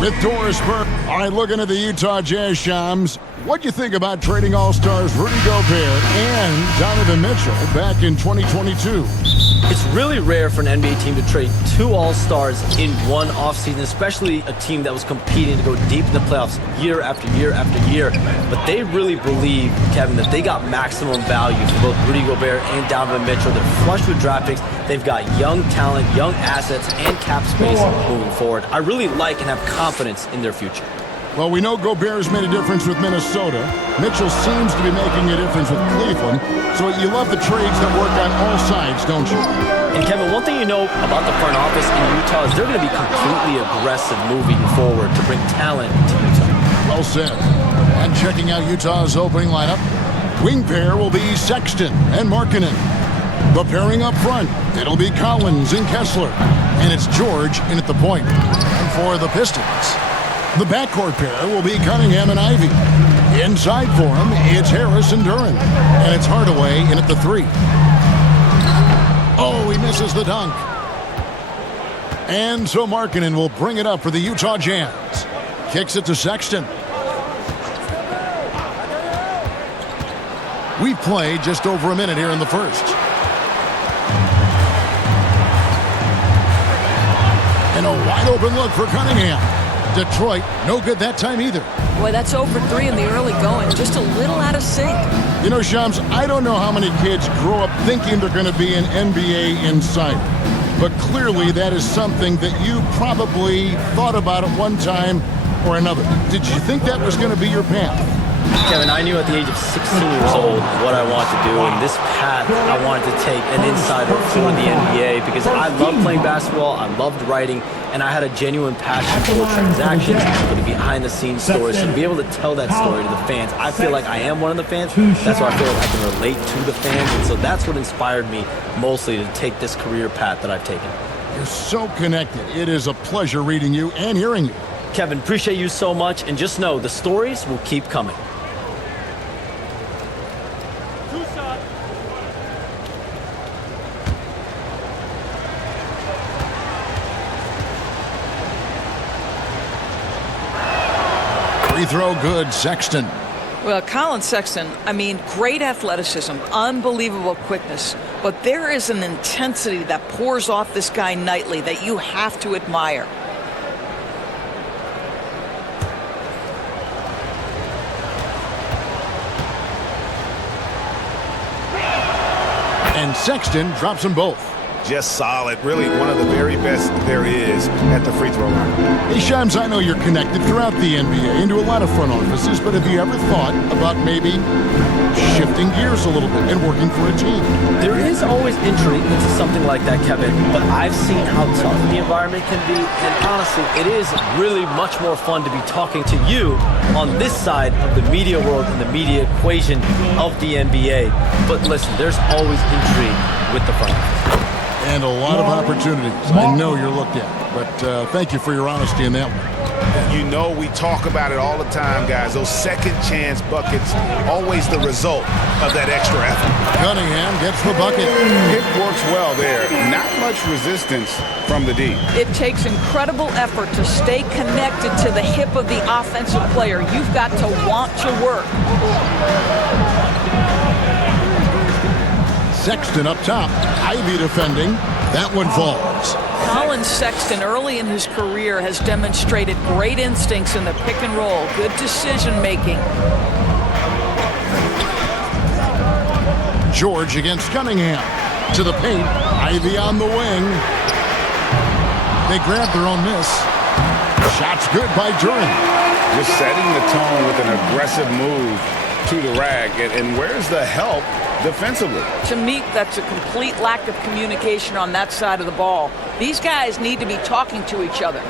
with Doris Burke. All right, looking at the Utah Jazz, Shams. What'd you think about trading All-Stars Rudy Gobert and Donovan Mitchell back in 2022? It's really rare for an NBA team to trade two All-Stars in one offseason, especially a team that was competing to go deep in the playoffs year after year after year. But they really believe, Kevin, that they got maximum value for both Rudy Gobert and Donovan Mitchell. They're flush with draft picks. They've got young talent, young assets, and cap space moving forward. I really like and have confidence in their future. Well, we know Gobert's made a difference with Minnesota. Mitchell seems to be making a difference with Cleveland. So you love the trades that work on all sides, don't you? And Kevin, one thing you know about the front office in Utah is they're going to be completely aggressive moving forward to bring talent to Utah. Well said. And checking out Utah's opening lineup, wing pair will be Sexton and Markkanen. The pairing up front, it'll be Collins and Kessler. And it's George in at the point. And for the Pistons, the backcourt pair will be Cunningham and Ivy. Inside for him, it's Harris and Duren. And it's Hardaway in at the 3. Oh, he misses the dunk. And so Markkanen will bring it up for the Utah Jazz. Kicks it to Sexton. We've played just over a minute here in the first. And a wide open look for Cunningham. Detroit, no good that time either. Boy, that's 0 for 3 in the early going. Just a little out of sync. You know, Shams, I don't know how many kids grow up thinking they're going to be an NBA insider. But clearly that is something that you probably thought about at one time or another. Did you think that was going to be your path? Kevin, I knew at the age of 16 years old what I wanted to do, and this path I wanted to take an insider for the NBA because I loved playing basketball, I loved writing, and I had a genuine passion for transactions, for the behind-the-scenes stories, so to be able to tell that story to the fans. I feel like I am one of the fans. That's why I feel like I can relate to the fans, and so that's what inspired me mostly to take this career path that I've taken. You're so connected. It is a pleasure reading you and hearing you. Kevin, appreciate you so much, and just know the stories will keep coming. Free throw good, Sexton. Well, Colin Sexton, I mean, great athleticism, unbelievable quickness. But there is an intensity that pours off this guy nightly that you have to admire. And Sexton drops them both. Just solid. Really one of the very best there is at the free throw line. Hey, Shams, I know you're connected throughout the NBA into a lot of front offices, but have you ever thought about maybe shifting gears a little bit and working for a team? There is always intrigue into something like that, Kevin, but I've seen how tough the environment can be, and honestly, it is really much more fun to be talking to you on this side of the media world and the media equation of the NBA. But listen, there's always intrigue with the front office. And a lot of opportunities. I know you're looked at, but thank you for your honesty in that one. You know we talk about it all the time, guys. Those second chance buckets, always the result of that extra effort. Cunningham gets the bucket. It works well there. Not much resistance from the D. It takes incredible effort to stay connected to the hip of the offensive player. You've got to want to work. Sexton up top. Ivy defending. That one falls. Colin Sexton, early in his career, has demonstrated great instincts in the pick and roll, good decision-making. George against Cunningham. To the paint. Ivy on the wing. They grab their own miss. Shot's good by Duren. Just setting the tone with an aggressive move to the rag. And where's the help defensively? To me, that's a complete lack of communication on that side of the ball. These guys need to be talking to each other.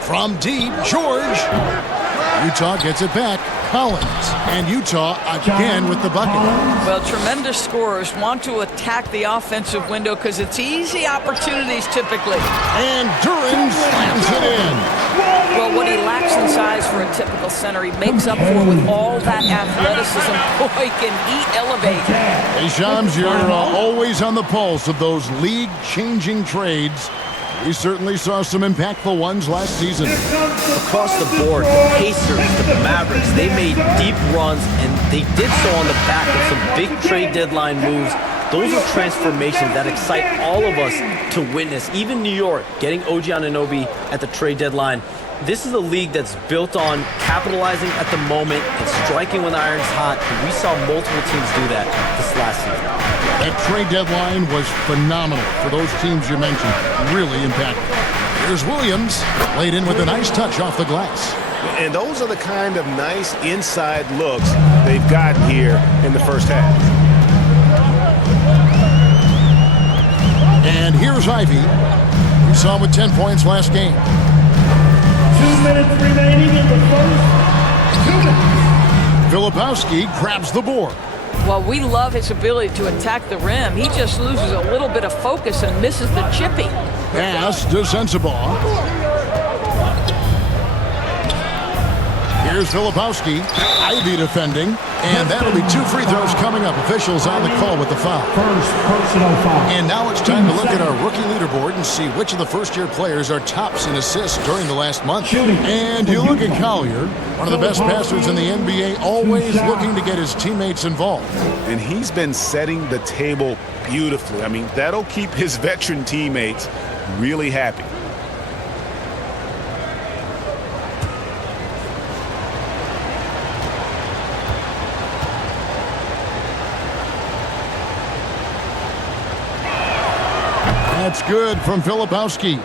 From deep, George. Utah gets it back. Collins. And Utah again with the bucket. Well, tremendous scorers want to attack the offensive window because it's easy opportunities typically. And Duren slams it in. Well, what he lacks in size for a typical center, he makes up for with all that athleticism. Boy, can he elevate. Hey, Shams, you're always on the pulse of those league-changing trades. We certainly saw some impactful ones last season. Across the board, the Pacers, the Mavericks, they made deep runs, and they did so on the back of some big trade deadline moves. Those are transformations that excite all of us to witness. Even New York, getting OG Anunoby at the trade deadline. This is a league that's built on capitalizing at the moment and striking when the iron's hot. And we saw multiple teams do that this last season. That trade deadline was phenomenal for those teams you mentioned. Really impactful. Here's Williams, laid in with a nice touch off the glass. And those are the kind of nice inside looks they've gotten here in the first half. And here's Ivy. We saw him with 10 points last game. 2 minutes remaining in the first. 2 minutes. Filipowski grabs the board. Well, we love his ability to attack the rim. He just loses a little bit of focus and misses the chippy. Pass to Sensabaugh. Here's Filipowski. Ivy defending. And that'll be 2 free throws coming up. Officials on the call with the foul. First personal foul. And now it's time to look at our rookie leaderboard and see which of the first-year players are tops in assists during the last month. And you look at Collier, one of the best passers in the NBA, always looking to get his teammates involved. And he's been setting the table beautifully. I mean, that'll keep his veteran teammates really happy. That's good from Filipowski.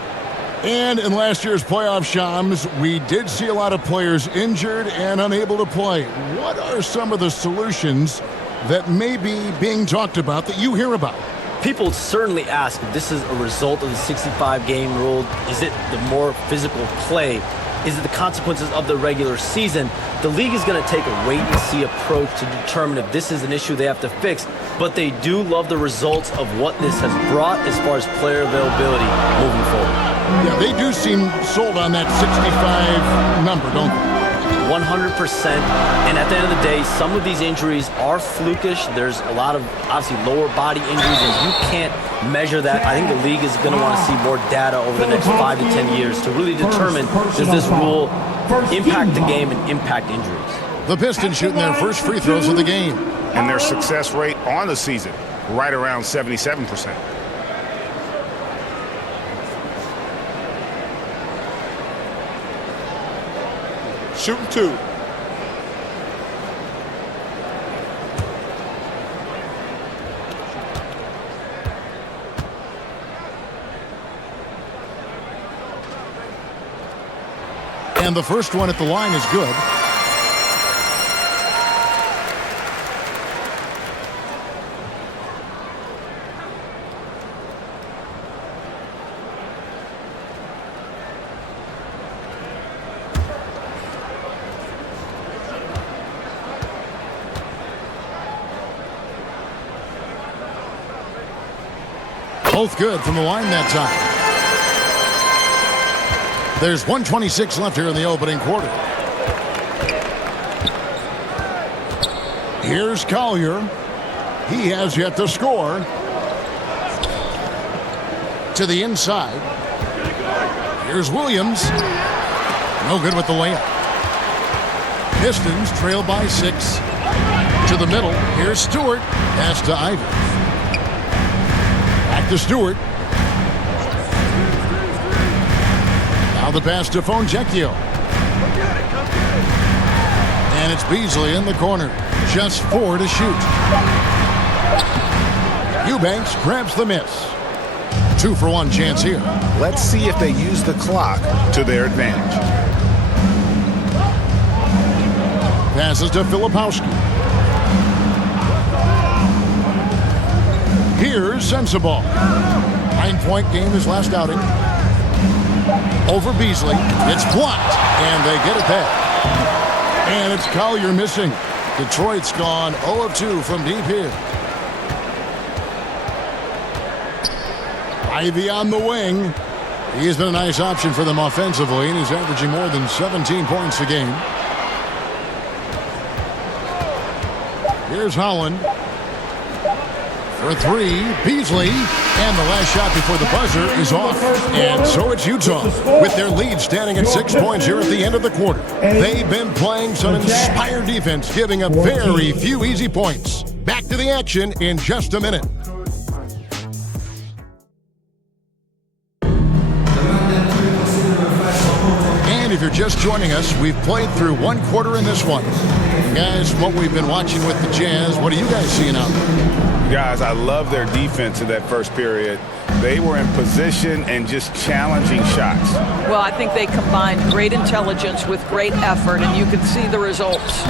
And in last year's playoff, Shams, we did see a lot of players injured and unable to play. What are some of the solutions that may be being talked about that you hear about? People certainly ask if this is a result of the 65-game rule. Is it the more physical play? Is it the consequences of the regular season? The league is going to take a wait-and-see approach to determine if this is an issue they have to fix, but they do love the results of what this has brought as far as player availability moving forward. Yeah, they do seem sold on that 65 number, don't they? 100%. And at the end of the day, some of these injuries are flukish. There's a lot of, obviously, lower body injuries, and you can't measure that. I think the league is going to want to see more data over the next 5 to 10 years to really determine, does this rule impact the game and impact injuries? The Pistons shooting their first free throws of the game. And their success rate on the season, right around 77%. Shooting 2. And the first one at the line is good. Both good from the line that time. There's 1:26 left here in the opening quarter. Here's Collier. He has yet to score. To the inside. Here's Williams. No good with the layup. Pistons trail by 6. To the middle. Here's Stewart. Pass to Ivy. Back to Stewart. Now the pass to Fontecchio. And it's Beasley in the corner. Just 4 to shoot. Eubanks grabs the miss. 2-for-1 chance here. Let's see if they use the clock to their advantage. Passes to Filipowski. Here's Sensabaugh. 9-point game his last outing. Over Beasley. It's blocked. And they get it back. And it's Collier missing. Detroit's gone 0 of 2 from deep here. Ivy on the wing. He has been a nice option for them offensively, and he's averaging more than 17 points a game. Here's Holland. For three, Beasley. And the last shot before the buzzer is off. And so it's Utah, with their lead standing at 6 points here at the end of the quarter. They've been playing some inspired defense, giving up very few easy points. Back to the action in just a minute. And if you're just joining us, we've played through one quarter in this one. Guys, what we've been watching with the Jazz, what are you guys seeing out there? Guys, I love their defense in that first period. They were in position and just challenging shots. Well, I think they combined great intelligence with great effort, and you can see the results.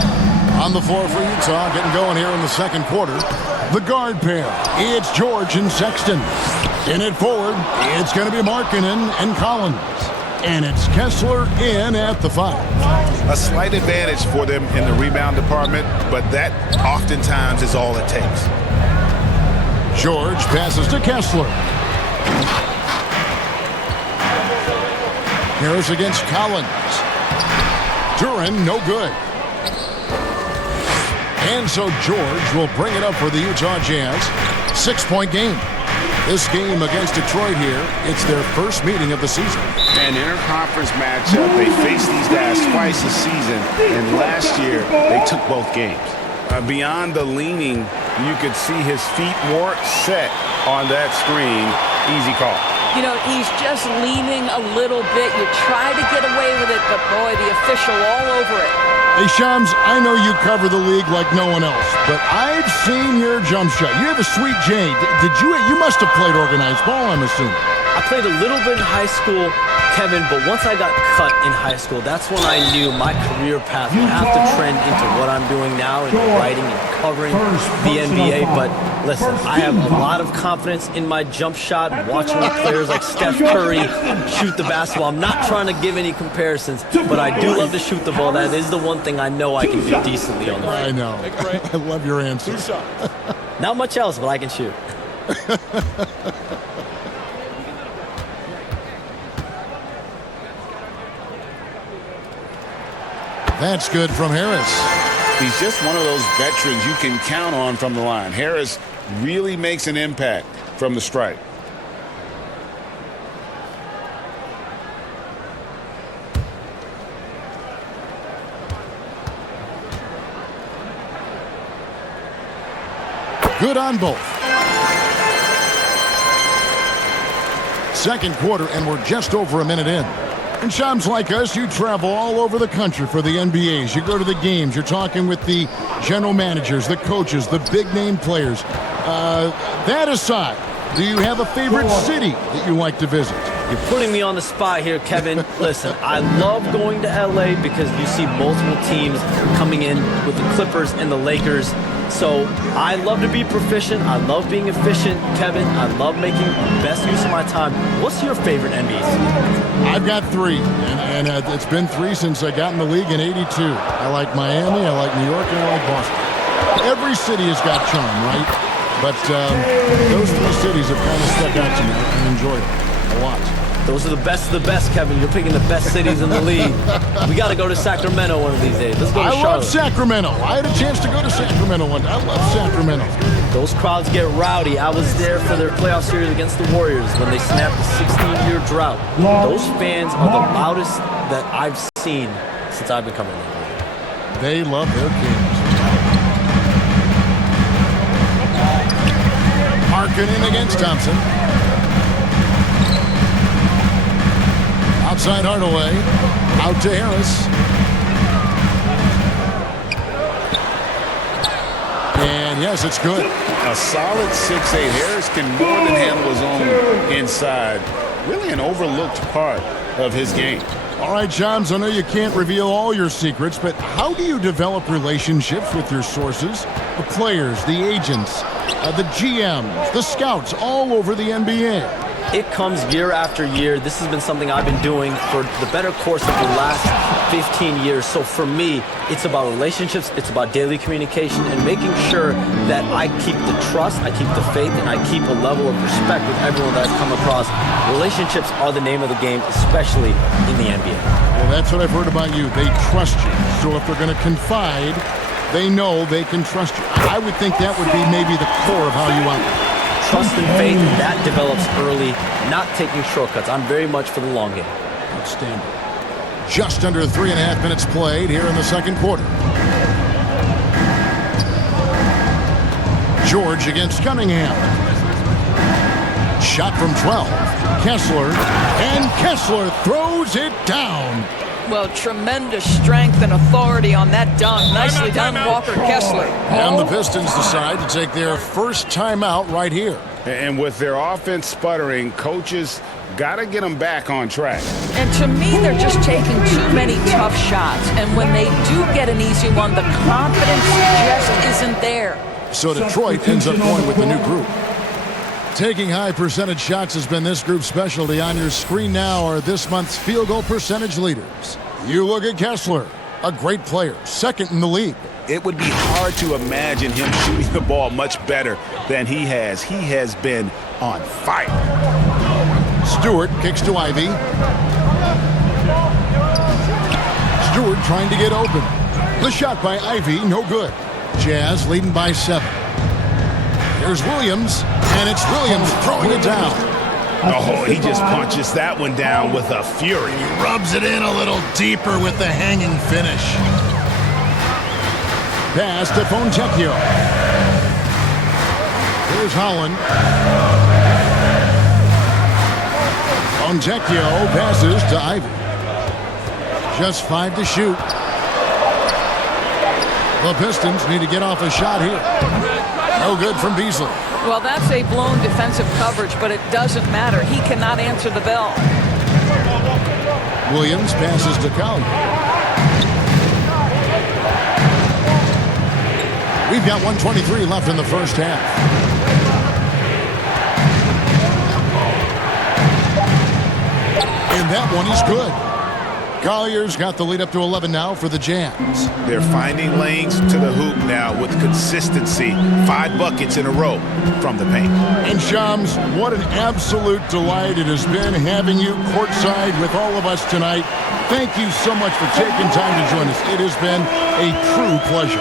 On the floor for Utah, getting going here in the second quarter. The guard pair, it's George and Sexton. In it forward, it's going to be Markkanen and Collins. And it's Kessler in at the 5. A slight advantage for them in the rebound department, but that oftentimes is all it takes. George passes to Kessler. Harris against Collins. Duran, no good. And so George will bring it up for the Utah Jazz. 6-point game. This game against Detroit here, it's their first meeting of the season. An interconference matchup. They faced these guys twice a season, and last year they took both games. Beyond the leaning, you could see his feet more set on that screen. Easy call. You know, he's just leaning a little bit. You try to get away with it, but boy, the official all over it. Hey, Shams, I know you cover the league like no one else, but I've seen your jump shot. You have a sweet J. You must have played organized ball, I'm assuming. I played a little bit in high school, Kevin, but once I got cut in high school, that's when I knew my career path would have to trend into what I'm doing now in writing and covering the NBA. But listen, I have a lot of confidence in my jump shot, watching players like Steph Curry shoot the basketball. I'm not trying to give any comparisons, but I do love to shoot the ball. That is the one thing I know I can do decently on the field. I know. I love your answer. Not much else, but I can shoot. That's good from Harris. He's just one of those veterans you can count on from the line. Harris really makes an impact from the stripe. Good on both. Second quarter, and we're just over a minute in. And Shams, like us, you travel all over the country for the NBAs. You go to the games. You're talking with the general managers, the coaches, the big-name players. That aside, do you have a favorite city that you like to visit? You're putting me on the spot here, Kevin. Listen, I love going to LA because you see multiple teams coming in with the Clippers and the Lakers. So I love to be proficient. I love being efficient, Kevin. I love making the best use of my time. What's your favorite NBA city? I've got 3, and it's been 3 since I got in the league in '82. I like Miami, I like New York, and I like Boston. Every city has got charm, right? But those 3 cities have kind of stuck out to me. I enjoy it a lot. Those are the best of the best, Kevin. You're picking the best cities in the league. We got to go to Sacramento one of these days. Let's go to Charlotte. I love Sacramento. I had a chance to go to Sacramento one day. I love Sacramento. Those crowds get rowdy. I was there for their playoff series against the Warriors when they snapped a 16-year drought. Those fans are the loudest that I've seen since I've been coming in. They love their games. Markkanen against Thompson. Outside Hardaway. Out to Harris. And yes, it's good. A solid 6'8". Harris can more than handle his own inside. Really an overlooked part of his game. All right, Shams, I know you can't reveal all your secrets, but how do you develop relationships with your sources? The players, the agents, the GMs, the scouts all over the NBA. It comes year after year. This has been something I've been doing for the better course of the last 15 years. So for me, it's about relationships, it's about daily communication, and making sure that I keep the trust, I keep the faith, and I keep a level of respect with everyone that I come across. Relationships are the name of the game, especially in the NBA. Well, that's what I've heard about you. They trust you. So if they're going to confide, They know they can trust you. I would think that would be maybe the core of how you operate. Trust and faith, that develops early, not taking shortcuts. I'm very much for the long game. Outstanding. Just under 3.5 minutes played here in the second quarter. George against Cunningham. Shot from 12. Kessler. And Kessler throws it down. Well, tremendous strength and authority on that dunk. Nicely done, Walker Kessler. And the Pistons decide to take their first timeout right here. And with their offense sputtering, coaches got to get them back on track. And to me, they're just taking too many tough shots. And when they do get an easy one, the confidence just isn't there. So Detroit ends up going with the new group. Taking high percentage shots has been this group's specialty. On your screen now are this month's field goal percentage leaders. You look at Kessler, a great player, second in the league. It would be hard to imagine him shooting the ball much better than he has. He has been on fire. Stewart kicks to Ivy. Stewart trying to get open. The shot by Ivy, no good. Jazz leading by 7. Here's Williams, and it's Williams throwing it down. Oh, he just punches that one down with a fury. Rubs it in a little deeper with the hanging finish. Pass to Fontecchio. Here's Holland. Fontecchio passes to Ivy. Just 5 to shoot. The Pistons need to get off a shot here. No good from Beasley. Well, that's a blown defensive coverage, but it doesn't matter. He cannot answer the bell. Williams passes to Collier. We've got 1:23 left in the first half. And that one is good. Collier's got the lead up to 11 now for the Jazz. They're finding lanes to the hoop now with consistency. 5 buckets in a row from the paint. And Shams, what an absolute delight it has been having you courtside with all of us tonight. Thank you so much for taking time to join us. It has been a true pleasure.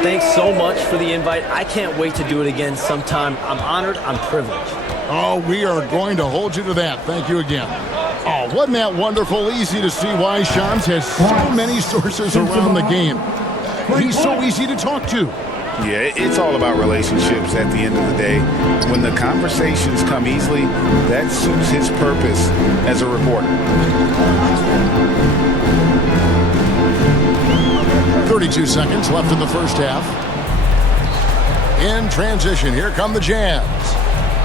Thanks so much for the invite. I can't wait to do it again sometime. I'm honored. I'm privileged. Oh, we are going to hold you to that. Thank you again. Oh, wasn't that wonderful? Easy to see why Shams has so many sources around the game. He's so easy to talk to. Yeah, it's all about relationships at the end of the day. When the conversations come easily, that suits his purpose as a reporter. 32 seconds left in the first half. In transition, here come the Jazz.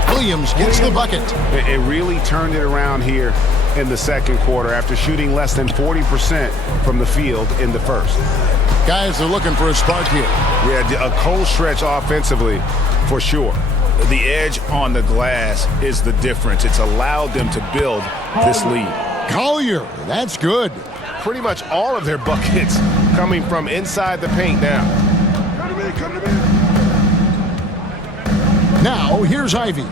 Williams gets the bucket. It really turned it around here in the second quarter after shooting less than 40% from the field in the first. Guys are looking for a spark here. Yeah, a cold stretch offensively for sure. The edge on the glass is the difference. It's allowed them to build this lead. Collier, that's good. Pretty much all of their buckets coming from inside the paint now. Come to me. Now, here's Ivy.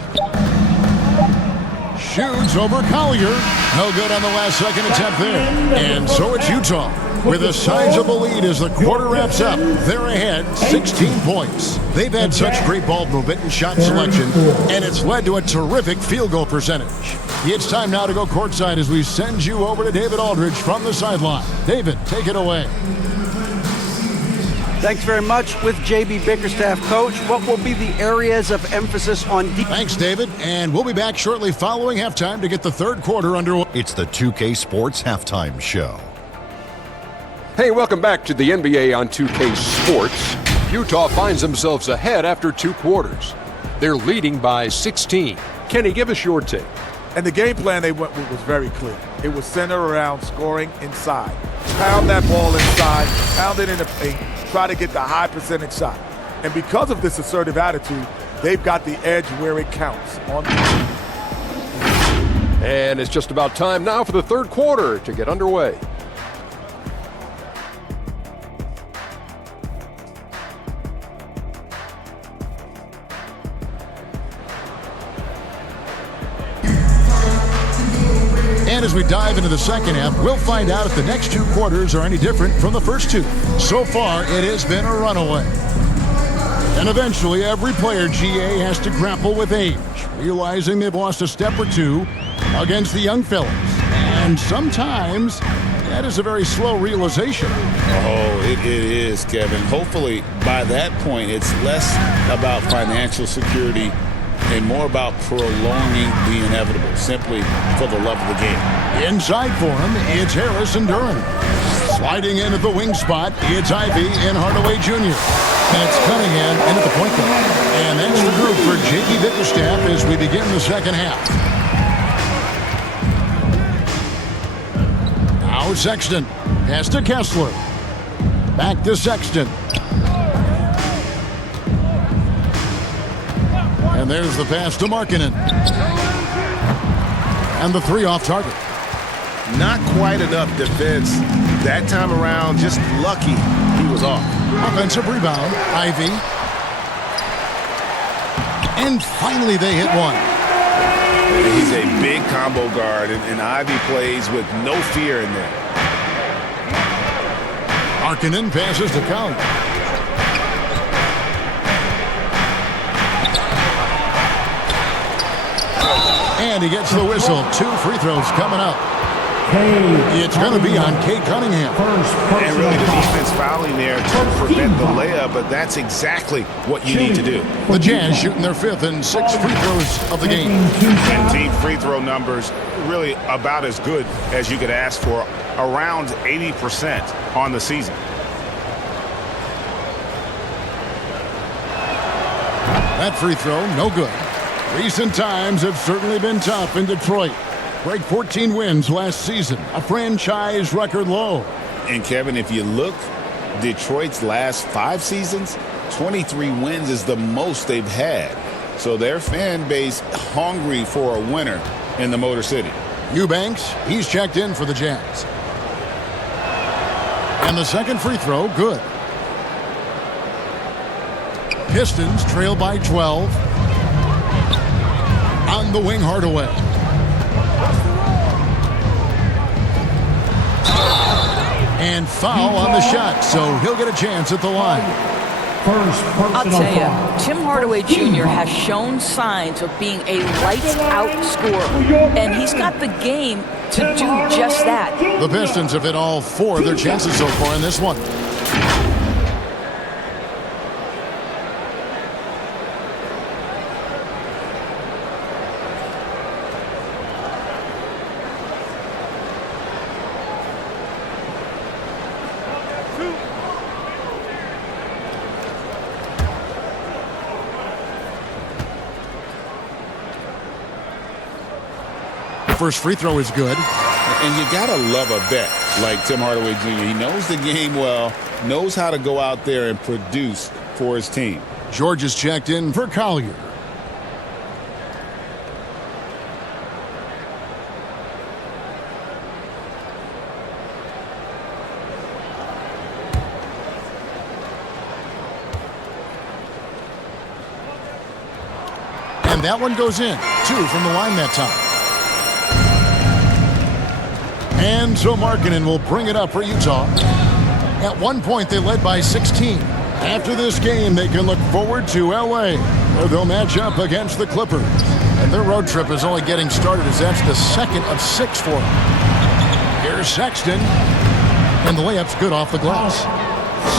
Shoots over Collier. No good on the last second attempt there. And so it's Utah with a sizable lead as the quarter wraps up. They're ahead 16 points. They've had such great ball movement and shot selection, and it's led to a terrific field goal percentage. It's time now to go courtside as we send you over to David Aldridge from the sideline. David, take it away. Thanks very much. With J.B. Bickerstaff, Coach, what will be the areas of emphasis on defense? Thanks, David. And we'll be back shortly following halftime to get the third quarter underway. It's the 2K Sports Halftime Show. Hey, welcome back to the NBA on 2K Sports. Utah finds themselves ahead after 2 quarters. They're leading by 16. Kenny, give us your take. And the game plan they went with was very clear. It was centered around scoring inside. Pound that ball inside, pound it in the paint, try to get the high percentage shot. And because of this assertive attitude, they've got the edge where it counts. And it's just about time now for the third quarter to get underway. And as we we dive into the second half, we'll find out if the next 2 quarters are any different from the first 2. So far, it has been a runaway. And eventually, every player, GA, has to grapple with age, realizing they've lost a step or 2 against the young fellas. And sometimes, that is a very slow realization. Oh, it is, Kevin. Hopefully, by that point, it's less about financial security and more about prolonging the inevitable, simply for the love of the game. Inside for him, it's Harris and Durham. Sliding in at the wing spot, it's Ivy and Hardaway Jr. And it's Cunningham in at the point guard. And that's the group for J.B. Bickerstaff as we begin the second half. Now Sexton. Pass to Kessler. Back to Sexton. And there's the pass to Markkanen. And the 3 off target. Not quite enough defense that time around. Just lucky he was off. Offensive rebound. Ivy. And finally they hit one. He's a big combo guard, and Ivy plays with no fear in there. Markkanen passes to Collins. And he gets the whistle. 2 free throws coming up. It's going to be on Cade Cunningham. And really the defense fouling there to prevent the layup, but that's exactly what you need to do. The Jazz shooting their 5th and 6th free throws of the game. And team free throw numbers really about as good as you could ask for, around 80% on the season. That free throw, no good. Recent times have certainly been tough in Detroit. Break 14 wins last season, a franchise record low. And Kevin, if you look, Detroit's last 5 seasons, 23 wins is the most they've had. So their fan base hungry for a winner in the Motor City. Eubanks, he's checked in for the Jazz. And the second free throw, good. Pistons trail by 12. On the wing, Hardaway. And foul on the shot, so he'll get a chance at the line. I'll tell you, Tim Hardaway Jr. has shown signs of being a lights-out scorer, and he's got the game to do just that. The Pistons have hit all 4 of their chances so far in this one. First free throw is good. And you gotta love a vet like Tim Hardaway Jr. He knows the game well, knows how to go out there and produce for his team. George is checked in for Collier. And that one goes in. 2 from the line that time. And so Markkanen will bring it up for Utah. At one point, they led by 16. After this game, they can look forward to L.A., where they'll match up against the Clippers. And their road trip is only getting started as that's the 2nd of 6 for them. Here's Sexton. And the layup's good off the glass.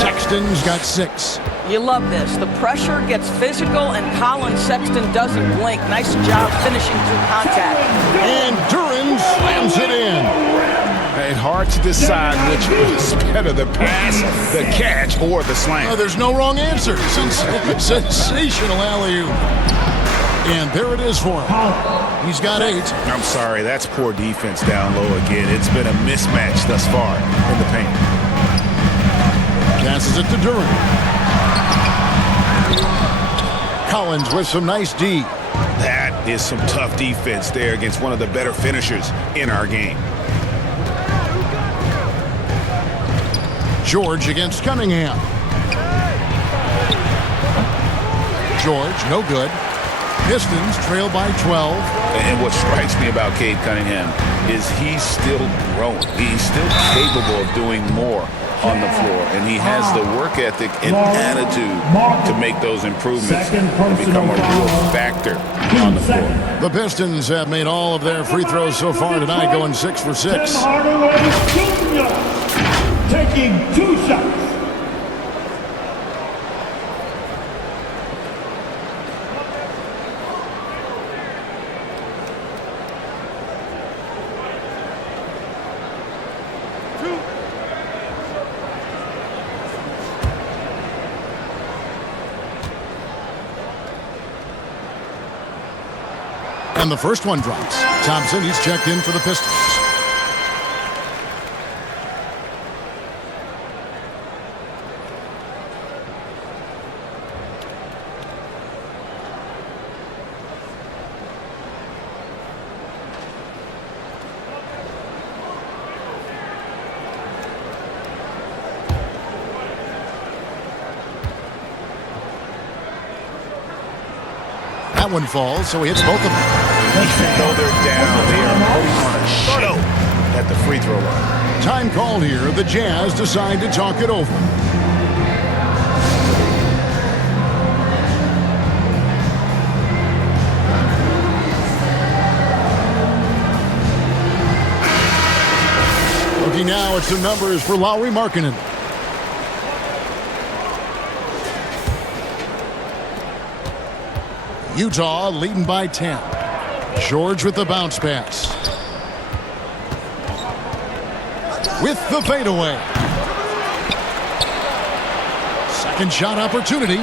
Sexton's got 6. You love this. The pressure gets physical, and Colin Sexton doesn't blink. Nice job finishing through contact. And Duran slams it in. It's hard to decide which was better, the pass, the catch, or the slam. There's no wrong answer. Sensational alley-oop. And there it is for him. He's got 8. I'm sorry, that's poor defense down low again. It's been a mismatch thus far in the paint. Passes it to Duran. Collins with some nice D. That is some tough defense there against one of the better finishers in our game. George against Cunningham. George, no good. Pistons trail by 12. And what strikes me about Cade Cunningham is he's still growing. He's still capable of doing more on the floor, and he has the work ethic and attitude to make those improvements and become a real factor on the floor. The Pistons have made all of their free throws so far tonight, going 6 for 6. Tim Hardaway Jr. taking 2 shots. And the first one drops. Thompson, he's checked in for the Pistons. That one falls, so he hits both of them. Even though they're down, they are putting on a show at the free throw line. Time called here. The Jazz decide to talk it over. Looking now at some numbers for Lauri Markkanen. Utah leading by 10. George with the bounce pass. With the fadeaway. Second shot opportunity.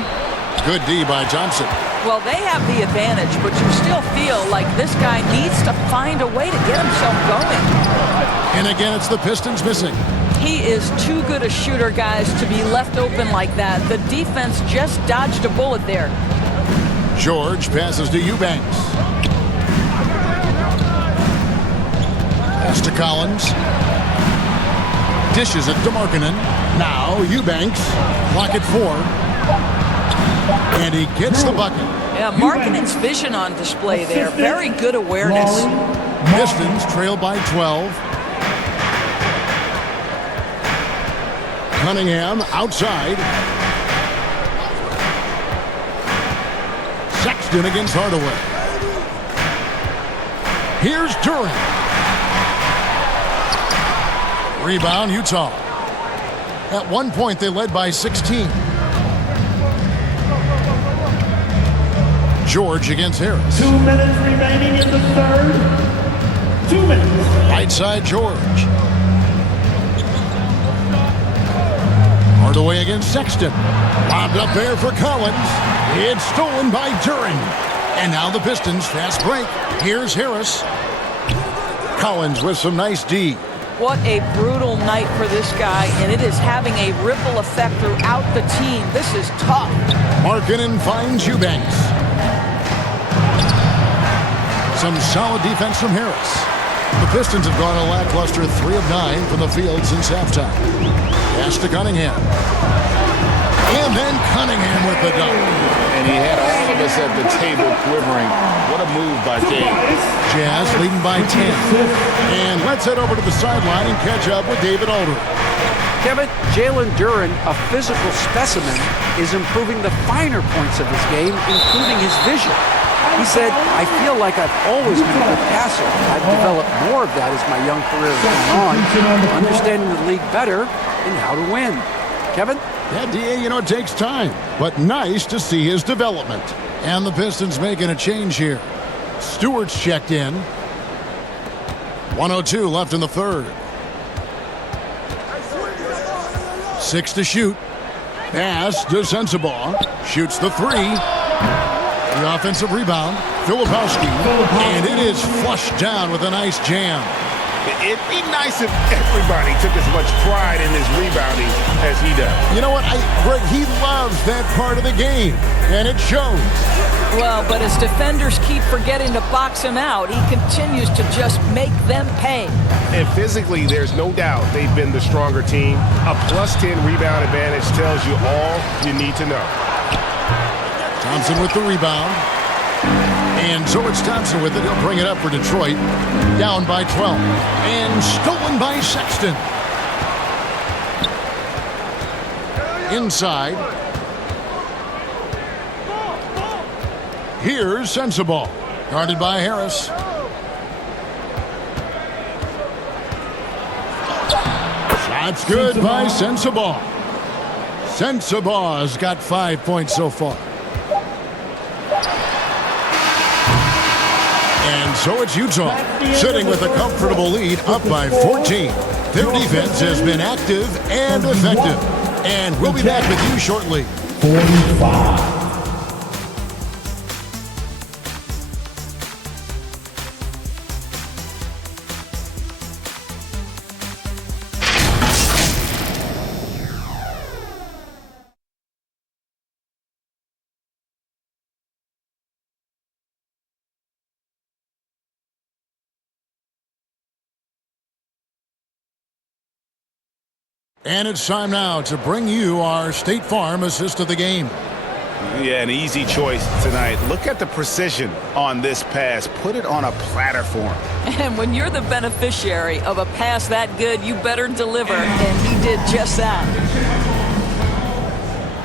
Good D by Thompson. Well, they have the advantage, but you still feel like this guy needs to find a way to get himself going. And again, it's the Pistons missing. He is too good a shooter, guys, to be left open like that. The defense just dodged a bullet there. George passes to Eubanks. Pass to Collins. Dishes it to Markkanen. Now Eubanks. Clock at 4. And he gets the bucket. Yeah, Markkanen's vision on display there. Very good awareness. Pistons trail by 12. Cunningham outside. Sexton against Hardaway. Here's Durant. Rebound, Utah. At one point, they led by 16. George against Harris. 2 minutes remaining in the third. 2 minutes. Right side, George. Hardaway against Sexton. Lobbed up there for Collins. It's stolen by Durant. And now the Pistons fast break. Here's Harris. Collins with some nice D. What a brutal night for this guy, and it is having a ripple effect throughout the team. This is tough. Markkanen finds Eubanks. Some solid defense from Harris. The Pistons have gone a lackluster 3 of 9 from the field since halftime. Pass to Cunningham. And then Cunningham with the dunk. And he had all of us at the table quivering. What a move by Cade. Jazz leading by 10. And let's head over to the sideline and catch up with David Aldridge. Kevin, Jalen Duren, a physical specimen, is improving the finer points of his game, including his vision. He said, I feel like I've always been a good passer. I've developed more of that as my young career has gone on, understanding the league better and how to win. Kevin? Yeah, DA, you know, it takes time, but nice to see his development. And the Pistons making a change here. Stewart's checked in. 1:02 left in the third. 6 to shoot. Pass to Sensabaugh. Shoots the 3. The offensive rebound. Filipowski. And it is flushed down with a nice jam. It'd be nice if everybody took as much pride in his rebounding as he does. You know what, Greg, he loves that part of the game, and it shows. Well, but as defenders keep forgetting to box him out, he continues to just make them pay. And physically, there's no doubt they've been the stronger team. A +10 rebound advantage tells you all you need to know. Thompson with the rebound. And so it's Thompson with it. He'll bring it up for Detroit. Down by 12. And stolen by Sexton. Inside. Here's Sensabaugh. Guarded by Harris. Shot's good by Sensabaugh. Sensabaugh's got 5 points so far. And so it's Utah, sitting with a comfortable lead, up by 14. Their defense has been active and effective. And we'll be back with you shortly. 45. And it's time now to bring you our State Farm assist of the game. Yeah, an easy choice tonight. Look at the precision on this pass. Put it on a platter for him. And when you're the beneficiary of a pass that good, you better deliver. And he did just that.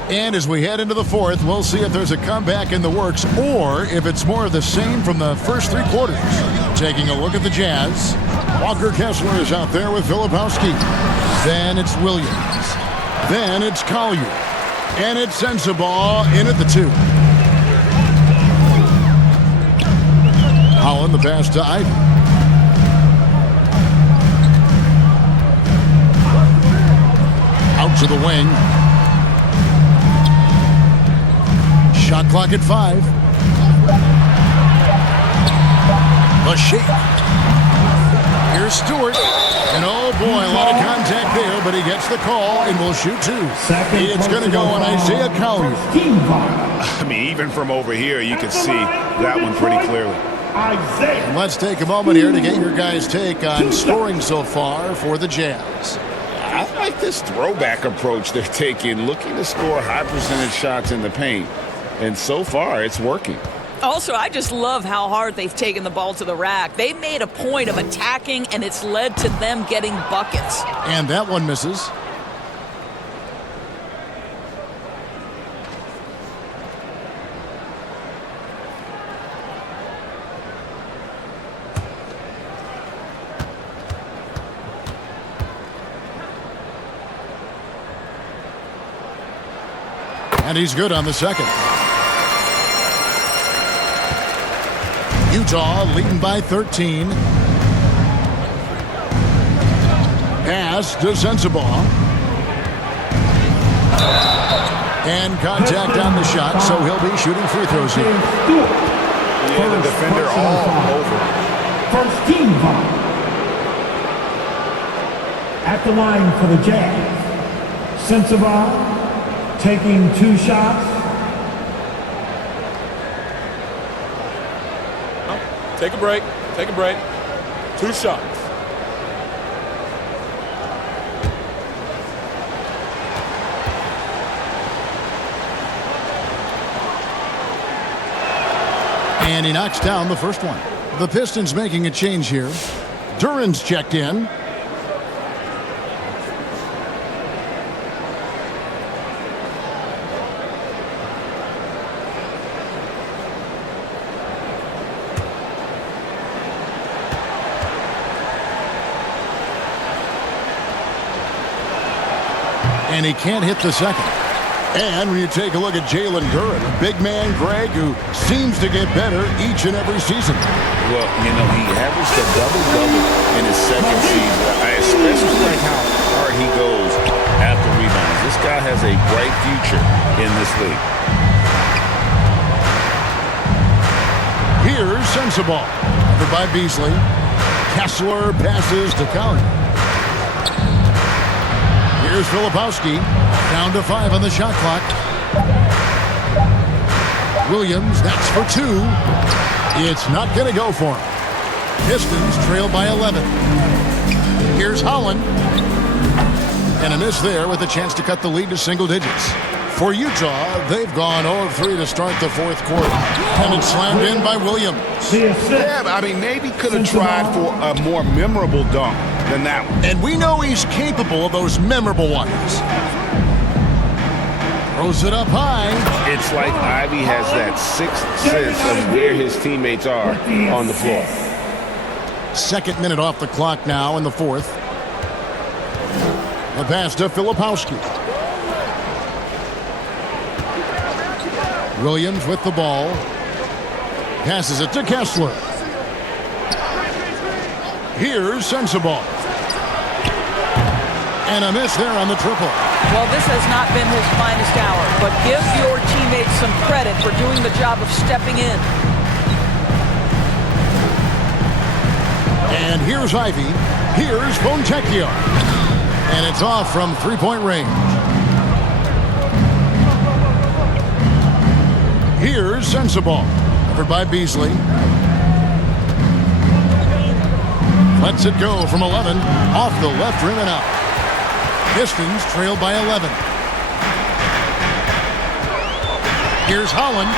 And as we head into the fourth, we'll see if there's a comeback in the works or if it's more of the same from the first 3 quarters. Taking a look at the Jazz. Walker Kessler is out there with Filipowski. Then it's Williams. Then it's Collier. And it's Sensabaugh in at the 2. Holland the pass to Ivey. Out to the wing. Shot clock at 5. The shake. Here's Stewart. And oh boy, a lot of contact there, but he gets the call and will shoot 2. It's going to go on Isaiah Collier. I mean, even from over here, you can see that one pretty clearly. And let's take a moment here to get your guys' take on scoring so far for the Jazz. I like this throwback approach they're taking, looking to score high percentage shots in the paint. And so far, it's working. Also, I just love how hard they've taken the ball to the rack. They made a point of attacking, and it's led to them getting buckets. And that one misses. And he's good on the second. Utah leading by 13. Pass to Sensabaugh. And contact on the shot, so he'll be shooting free throws here. Yeah, the defender all over. First team foul. At the line for the Jazz. Sensabaugh taking 2 shots. Take a break. Take a break. 2 shots. And he knocks down the first one. The Pistons making a change here. Duran's checked in. And he can't hit the second. And when you take a look at Jalen Duran, a big man, Greg, who seems to get better each and every season. Well, you know, he averaged a double-double in his second season. I especially like how hard he goes after rebounds. This guy has a bright future in this league. Here's Sensabaugh. Covered by Beasley. Kessler passes to Collier. Here's Filipowski. Down to 5 on the shot clock. Williams, that's for 2. It's not going to go for him. Pistons trail by 11. Here's Holland. And a miss there with a chance to cut the lead to single digits. For Utah, they've gone 0 of 3 to start the fourth quarter. And it's slammed in by Williams. Yeah, I mean, maybe could have tried for a more memorable dunk than that one. And we know he's capable of those memorable ones. Throws it up high. It's like Ivy has that sixth sense of where his teammates are on the floor. Second minute off the clock now in the fourth. The pass to Filipowski. Williams with the ball. Passes it to Kessler. Here's Sensabaugh. And a miss there on the triple. Well, this has not been his finest hour, but give your teammates some credit for doing the job of stepping in. And here's Ivy. Here's Fontecchio. And it's off from three-point range. Here's Sensabaugh. Covered by Beasley. Lets it go from 11. Off the left rim and out. Pistons trail by 11. Here's Holland.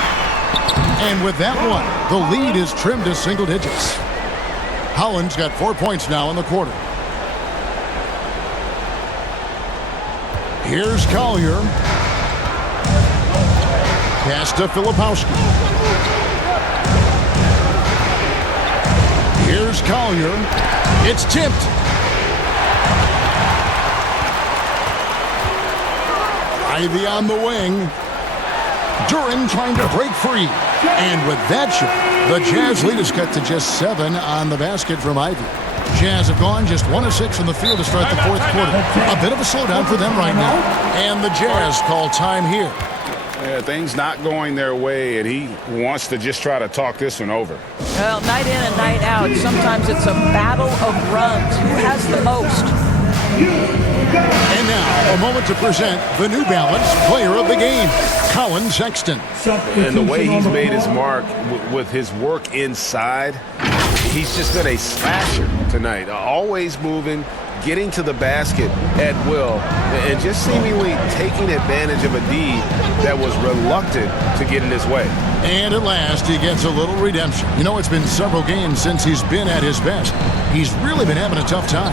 And with that one, the lead is trimmed to single digits. Holland's got 4 points now in the quarter. Here's Collier. Pass to Filipowski. Here's Collier. It's tipped. Ivy on the wing. Duren trying to break free. And with that shot, the Jazz lead is cut to just 7 on the basket from Ivy. Jazz have gone just 1 of 6 from the field to start the fourth quarter. A bit of a slowdown for them right now. And the Jazz call time here. Yeah, things not going their way, and he wants to just try to talk this one over. Well, night in and night out, sometimes it's a battle of runs. Who has the most? And now, a moment to present the New Balance Player of the Game, Colin Sexton. And the way he's made his mark with his work inside, he's just been a slasher tonight. Always moving, getting to the basket at will, and just seemingly taking advantage of a D that was reluctant to get in his way. And at last, he gets a little redemption. You know, it's been several games since he's been at his best. He's really been having a tough time.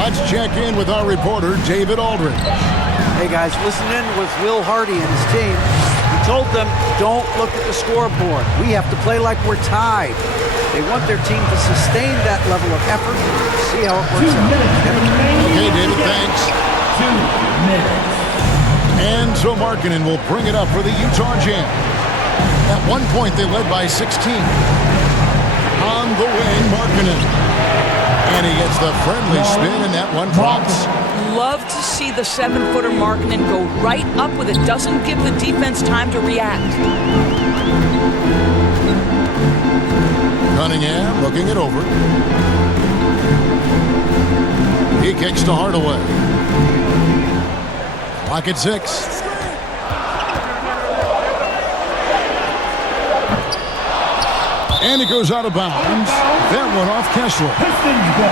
Let's check in with our reporter, David Aldridge. Hey, guys, listen in with Will Hardy and his team. He told them, don't look at the scoreboard. We have to play like we're tied. They want their team to sustain that level of effort. See how it works out. Okay, David, thanks. 2 minutes. And so Markkanen will bring it up for the Utah Jazz. At one point, they led by 16. On the wing, Markkanen. And he gets the friendly spin, and that one drops. Love to see the 7-footer Markkanen go right up with it. Doesn't give the defense time to react. Cunningham looking it over. He kicks to Hardaway. Clock at 6. And it goes out of bounds. That one off Kessler. Pistons ball.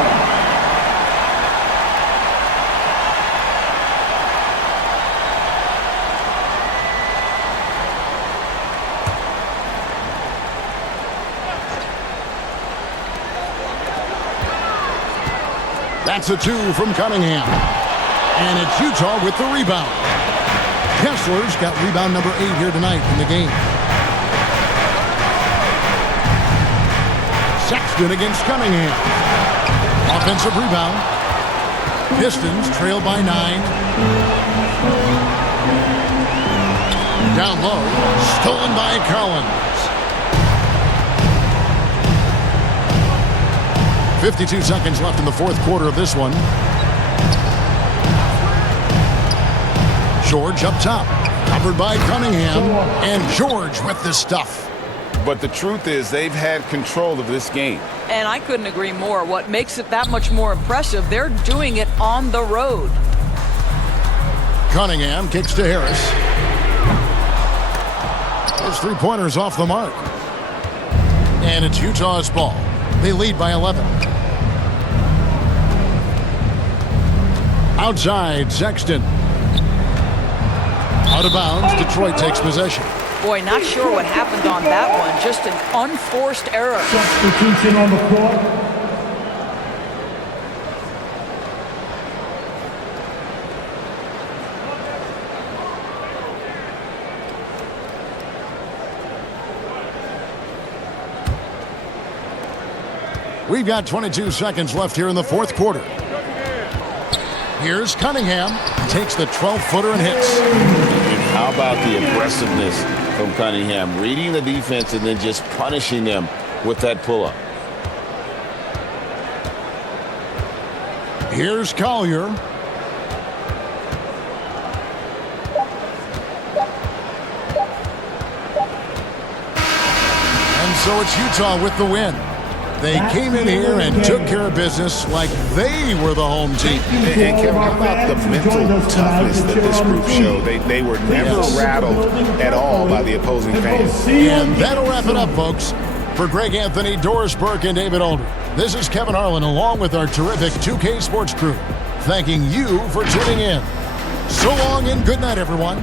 That's a 2 from Cunningham. And it's Utah with the rebound. Kessler's got rebound number 8 here tonight in the game. Sexton against Cunningham. Offensive rebound. Pistons trail by 9. Down low. Stolen by Collins. 52 seconds left in the fourth quarter of this one. George up top. Covered by Cunningham. And George with the stuff. But the truth is, they've had control of this game. And I couldn't agree more. What makes it that much more impressive, they're doing it on the road. Cunningham kicks to Harris. His three-pointer's off the mark. And it's Utah's ball. They lead by 11. Outside, Sexton. Out of bounds, Detroit takes possession. Boy, not sure what happened on that one. Just an unforced error. Substitution on the court. We've got 22 seconds left here in the fourth quarter. Here's Cunningham. Takes the 12-footer and hits. How about the aggressiveness from Cunningham? Reading the defense and then just punishing them with that pull-up. Here's Collier. And so it's Utah with the win. They came in here and took care of business like they were the home team. And Kevin, how about the mental toughness that this group showed? They were never rattled at all by the opposing fans. And that'll wrap it up, folks. For Greg Anthony, Doris Burke, and David Aldridge, this is Kevin Harlan along with our terrific 2K Sports crew, thanking you for tuning in. So long and good night, everyone.